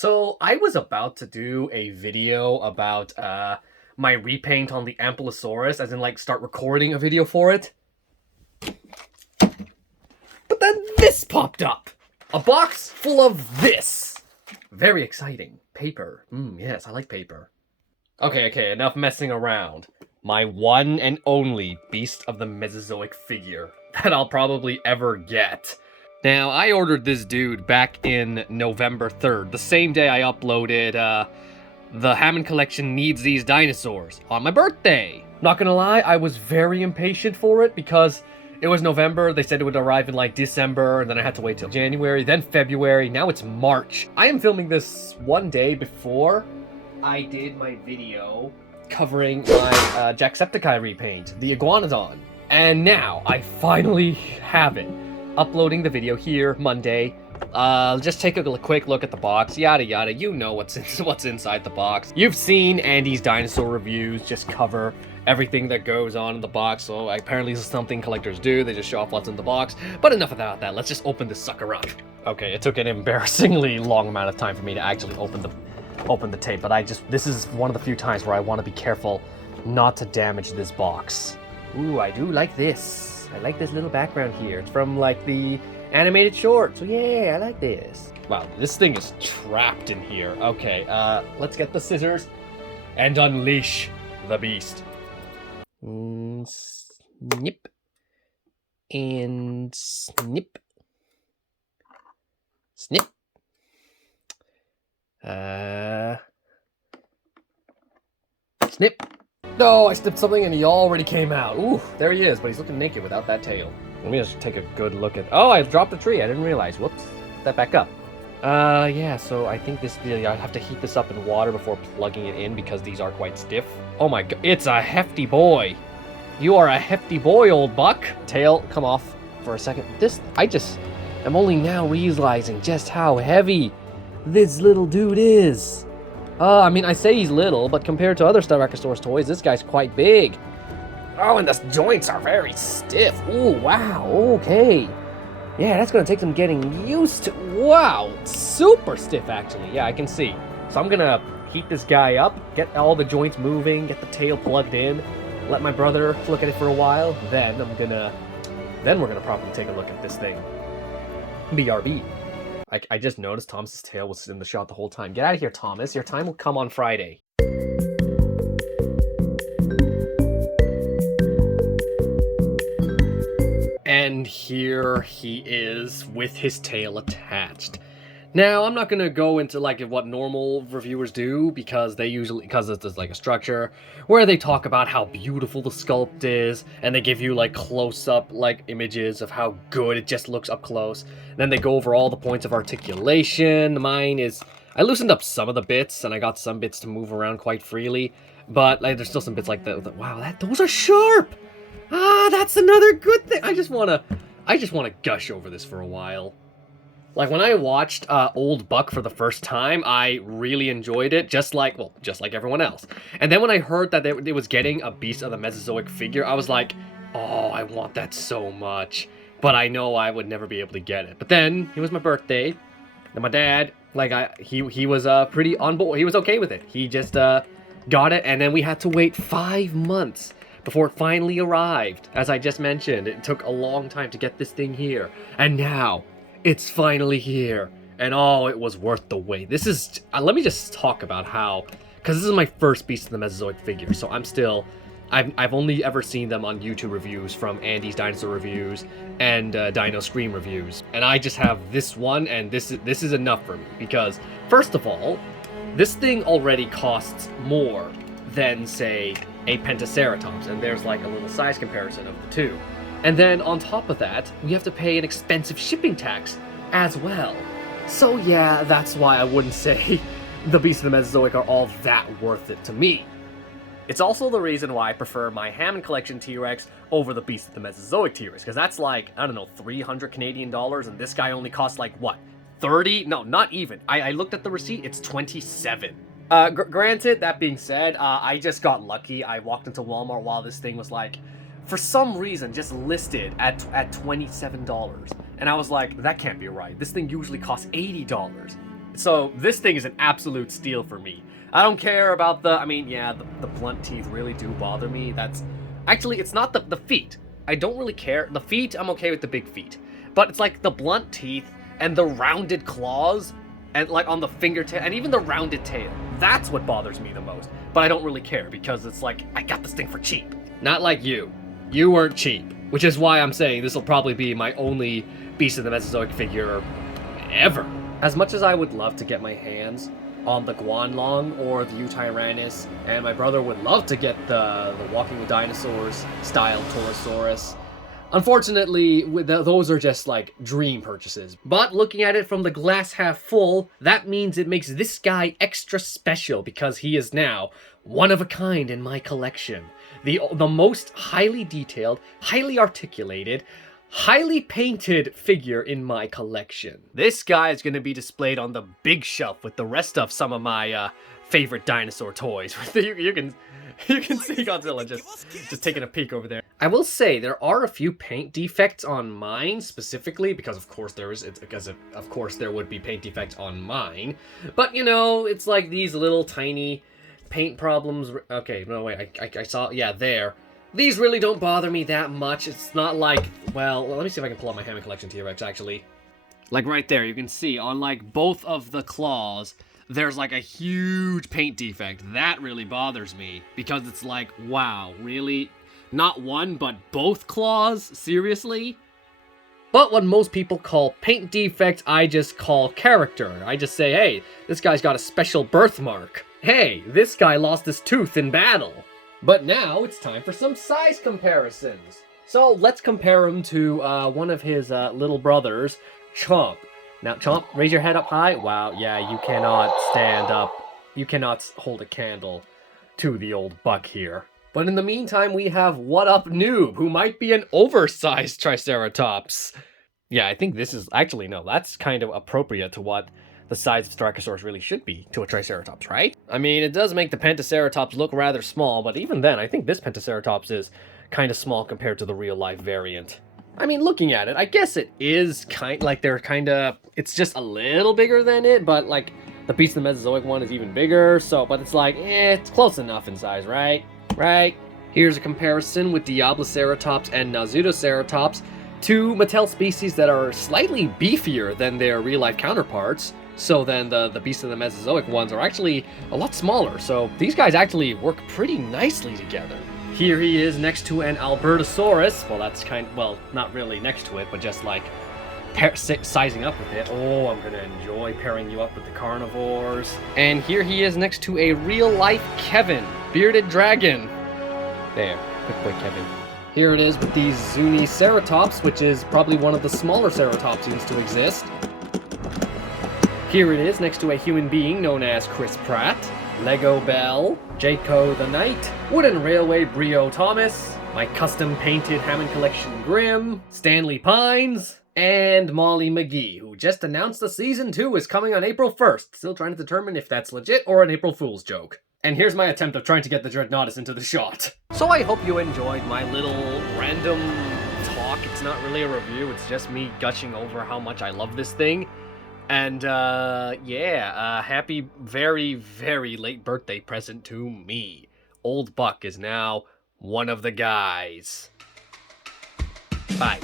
So I was about to do a video about my repaint on the Ampulosaurus, as in like start recording a video for it. But then this popped up. A box full of this. Very exciting. Paper. Yes, I like paper. Okay, enough messing around. My one and only Beast of the Mesozoic figure that I'll probably ever get. Now, I ordered this dude back in November 3rd, the same day I uploaded, The Hammond Collection Needs These Dinosaurs, on my birthday. Not gonna lie, I was very impatient for it because it was November, they said it would arrive in like December, and then I had to wait till January, then February, now it's March. I am filming this one day before I did my video covering my Jacksepticeye repaint, the Iguanodon. And now, I finally have it. Uploading the video here, Monday. Just take a quick look at the box, yada yada, you know what's inside the box. You've seen Andy's dinosaur reviews just cover everything that goes on in the box, so apparently this is something collectors do, they just show off what's in the box. But enough about that, let's just open this sucker up. Okay, it took an embarrassingly long amount of time for me to actually open the tape, but this is one of the few times where I want to be careful not to damage this box. Ooh, I do like this. I like this little background here. It's from like the animated short, so yeah, I like this. Wow, this thing is trapped in here. Okay, let's get the scissors and unleash the beast. Snip. And snip. Snip. Snip. No, I snipped something and he already came out. Ooh, there he is, but he's looking naked without that tail. Let me just take a good look at... Oh, I dropped the tree. I didn't realize. Whoops. Put that back up. Yeah, so I think I have to heat this up in water before plugging it in because these are quite stiff. Oh my god, it's a hefty boy. You are a hefty boy, old buck. Tail, come off for a second. I'm only now realizing just how heavy this little dude is. I mean, I say he's little, but compared to other Styracosaurus toys, this guy's quite big. Oh, and the joints are very stiff. Ooh, wow, okay. Yeah, that's gonna take some getting used to. Wow, super stiff, actually. Yeah, I can see. So I'm gonna heat this guy up, get all the joints moving, get the tail plugged in, let my brother look at it for a while, then we're gonna probably take a look at this thing. BRB. I just noticed Thomas's tail was in the shot the whole time. Get out of here, Thomas. Your time will come on Friday. And here he is with his tail attached. Now, I'm not gonna go into like what normal reviewers do because it's like a structure where they talk about how beautiful the sculpt is and they give you like close-up like images of how good it just looks up close. Then they go over all the points of articulation. I loosened up some of the bits and I got some bits to move around quite freely, but like there's still some bits like that. Wow, those are sharp. That's another good thing. I just wanna gush over this for a while. Like, when I watched Old Buck for the first time, I really enjoyed it, just like everyone else. And then when I heard that it was getting a Beast of the Mesozoic figure, I was like, oh, I want that so much. But I know I would never be able to get it. But then, it was my birthday, and my dad, he was pretty on board. He was okay with it. He just got it, and then we had to wait 5 months before it finally arrived. As I just mentioned, it took a long time to get this thing here. And now, it's finally here, and oh, it was worth the wait. This is, let me just talk about how, because this is my first Beast of the Mesozoic figure, so I've only ever seen them on YouTube reviews from Andy's Dinosaur Reviews and Dino Scream Reviews, and I just have this one, and this is enough for me, because, first of all, this thing already costs more than, say, a Pentaceratops, and there's like a little size comparison of the two. And then on top of that, we have to pay an expensive shipping tax as well. So yeah, that's why I wouldn't say the Beasts of the Mesozoic are all that worth it to me. It's also the reason why I prefer my Hammond Collection T-Rex over the Beast of the Mesozoic T-Rex, because that's like, I don't know, 300 Canadian dollars, and this guy only costs like, what, 30? No, not even. I looked at the receipt, it's 27. Granted, that being said, I just got lucky. I walked into Walmart while this thing was like, for some reason, just listed at $27. And I was like, that can't be right. This thing usually costs $80. So this thing is an absolute steal for me. I don't care about the, I mean, yeah, the blunt teeth really do bother me. That's, actually, it's not the feet. I don't really care. The feet, I'm okay with the big feet. But it's like the blunt teeth and the rounded claws and like on the fingertip and even the rounded tail. That's what bothers me the most. But I don't really care because it's like, I got this thing for cheap. Not like you. You weren't cheap. Which is why I'm saying this will probably be my only Beast of the Mesozoic figure ever. As much as I would love to get my hands on the Guanlong or the Utyrannus, and my brother would love to get the Walking with Dinosaurs style Torosaurus, unfortunately, those are just like dream purchases. But looking at it from the glass half full, that means it makes this guy extra special because he is now one of a kind in my collection. The most highly detailed, highly articulated, highly painted figure in my collection. This guy is going to be displayed on the big shelf with the rest of some of my favorite dinosaur toys. you can see Godzilla just taking a peek over there. I will say there are a few paint defects on mine specifically because of course of course there would be paint defects on mine. But you know, it's like these little tiny paint problems. Okay, no wait, I saw, yeah, there. These really don't bother me that much. It's not like, well, let me see if I can pull up my Hammond Collection T-Rex, actually. Like right there, you can see on like both of the claws, there's like a huge paint defect. That really bothers me because it's like, wow, really? Not one, but both claws? Seriously? But what most people call paint defect, I just call character. I just say, hey, this guy's got a special birthmark. Hey, this guy lost his tooth in battle. But now it's time for some size comparisons. So let's compare him to one of his little brothers, Chomp. Now, Chomp, raise your head up high. Wow, yeah, you cannot stand up. You cannot hold a candle to the old buck here. But in the meantime, we have What Up Noob, who might be an oversized Triceratops. Yeah, I think this is, actually, no, that's kind of appropriate to what the size of Styracosaurus really should be to a Triceratops, right? I mean, it does make the Pentaceratops look rather small, but even then, I think this Pentaceratops is kind of small compared to the real-life variant. I mean, looking at it, I guess it is it's just a little bigger than it, but like, the Beast of the Mesozoic one is even bigger, so, but it's like, it's close enough in size, right? Right? Here's a comparison with Diabloceratops and Nazutoceratops, two Mattel species that are slightly beefier than their real-life counterparts. So then the Beast of the Mesozoic ones are actually a lot smaller, so these guys actually work pretty nicely together. Here he is next to an Albertosaurus. Well, that's not really next to it, but just like sizing up with it. Oh, I'm gonna enjoy pairing you up with the carnivores. And here he is next to a real-life Kevin, bearded dragon. There, good boy, Kevin. Here it is with the Zuniceratops, which is probably one of the smaller ceratopsians to exist. Here it is next to a human being known as Chris Pratt, Lego Bell, Jaco the Knight, Wooden Railway Brio Thomas, my custom painted Hammond Collection Grimm, Stanley Pines, and Molly McGee, who just announced the Season 2 is coming on April 1st. Still trying to determine if that's legit or an April Fool's joke. And here's my attempt of trying to get the Dreadnoughtus into the shot. So I hope you enjoyed my little random talk. It's not really a review, it's just me gushing over how much I love this thing. And, happy, very, very late birthday present to me. Old Buck is now one of the guys. Bye.